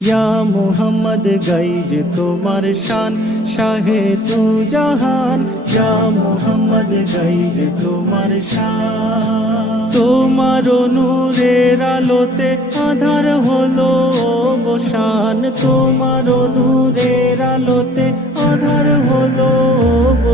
ইয়া মোহাম্মদ গাই যে তোমার শান শাহে তু জাহান। ইয়া মোহাম্মদ গাই যে তোমার শান। তোমার নূরের আলোতে আধার হলো অবসান। তোমার নূরের আলোতে আধার হলো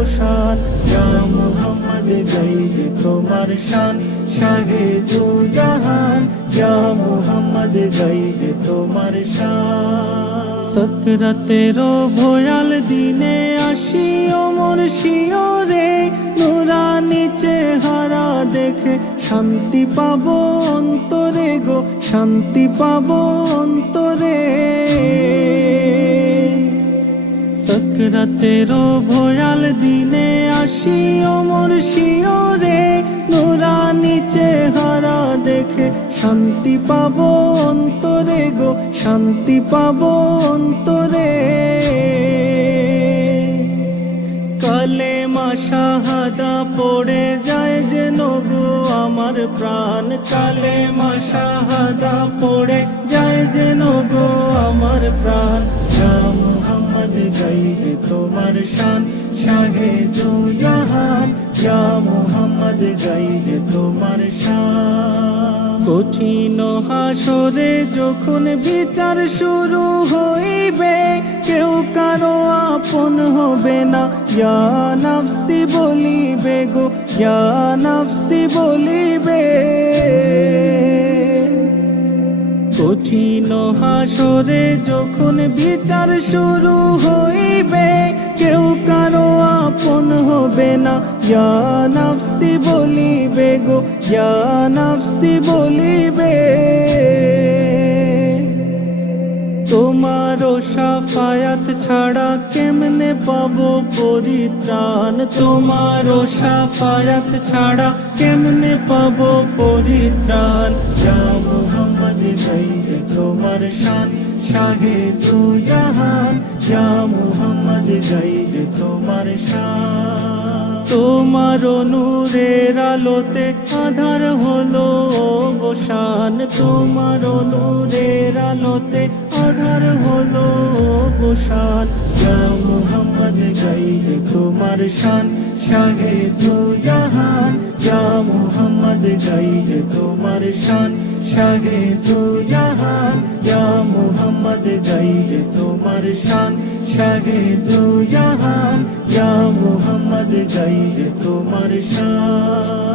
বসান ইয়া মোহাম্মদ গাই যে তোমার শান, শাহে তু জাহান, ইয়া মোহাম্মদ গাই যে তোমার শান। সকরাতেরো ভয়াল দিনে আসি অমর শিওরে নুরানি চেহারা দেখে শান্তি পাবো অন্তরে গো, শান্তি পাবো অন্তরে। সকরাতেরো ভয়াল দিনে আসি অমর শিওরে নুরানি চেহারা দেখে শান্তি পাবো অন্তরে গো, শান্তি পাবো অন্তরে। কালে শাহাদা পড়ে যায় যেন গো আমার প্রাণ। কালে শাহাদা পড়ে দু জাহান মোহাম্মদ গাই যে তোমার কঠিন হাসরে যখন বিচার শুরু হইবে, কেউ কারও আপন হবে না। নাফসি বলিবে গো, ইয়া নাফসি বলিবে। কঠিন হাসরে যখন বিচার শুরু হইবে, কেউ ইয়া নাফসি বলিবে গো, ইয়া নাফসি বলিবে। তোমারও সাফায়াত ছাড়া কেমনে পাবো পরিত্রাণ? তোমারও সাফায়াত ছাড়া কেমনে পাবো পরিত্রাণ? যা মোহাম্মদ গাই যে তোমার শান শাহে তু জাহান। যা মোহাম্মদ গাই যে তোমার শান তোমার নূরের আলোতে আধার হলো বসান তোমার নূরের আলোতে আধার হলো বসান যা মোহাম্মদ গাই যে তোমার শান। শাহে তু জাহান। যা মোহাম্মদ গাই যে তোমার শান। শাহে তু জাহান যা মোহাম্মদ গাই যে তোমার শান। শাহে তু জাহান, ইয়া মোহাম্মদ গাই যে তোমার শান।